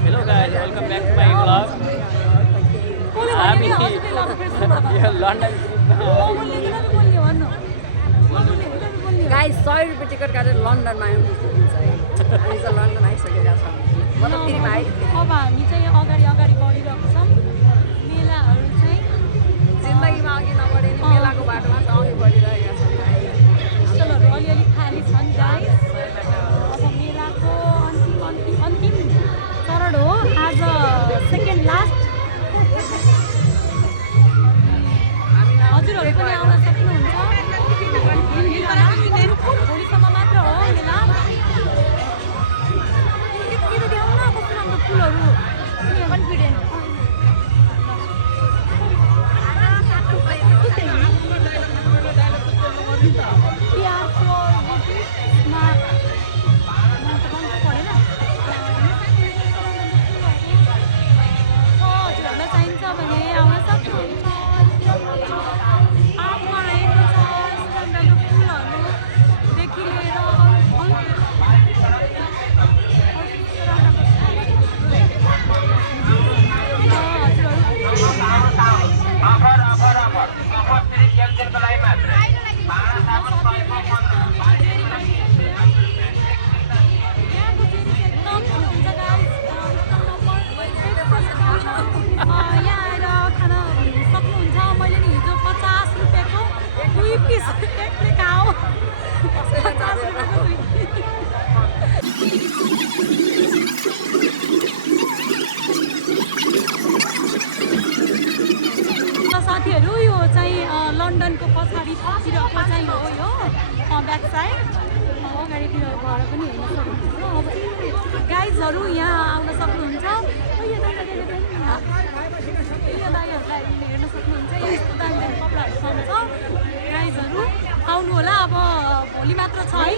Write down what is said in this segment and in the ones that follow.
Hello guys, welcome back to my vlog. हामी यो London guys 100 रुपियाँ टिकट काटेर लन्डनमा आउनु सकिन्छ है। हामी चाहिँ लन्डन आइसकेका छौँ। मतलब फेरि अब हामी चाहिँ अगाडि बढिरहेको छौँ। मेलाहरू चाहिँ जिन्दगीमा अघि नबढे नि मेलाको बाटोमा चाहिँ अघि बढिरहेका छौँ। स्थलहरू अलिअलि खाली छन् गाइस। अब मेलाको अन्तिम चरण हो आज, सेकेन्ड लास्ट। हजुरहरू पनि आउन सक्नुहुन्छ। भोलिसम्म मात्र हो मेला। यतिखेर देखाउन कस्तो राम्रो फुलहरू कन्फिडेन्ट। हजुरहरूलाई चाहिन्छ भने आउन सक्नुहुन्छ। फुलहरूदेखि लिएर यहाँ आएर खान सक्नुहुन्छ। मैले नि हिजो 50 रुपियाँको 2 पिस एक प्लेट खाऊ। 50 रुपियाँको 2 साथीहरू, यो चाहिँ लन्डनको पछाडितिरको चाहिँ हो यो ब्याक साइड। अगाडितिर गएर पनि हेर्न सक्नुहुन्छ। अब गाइजहरू यहाँ आउन सक्नुहुन्छ। यो दाइहरूलाई हेर्न सक्नुहुन्छ। यस्तो दामी कपडाहरू पाउँछ। गाइजहरू आउनु होला। अब भोलि मात्र छ है।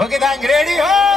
Okay, thank you. Ready? Ho!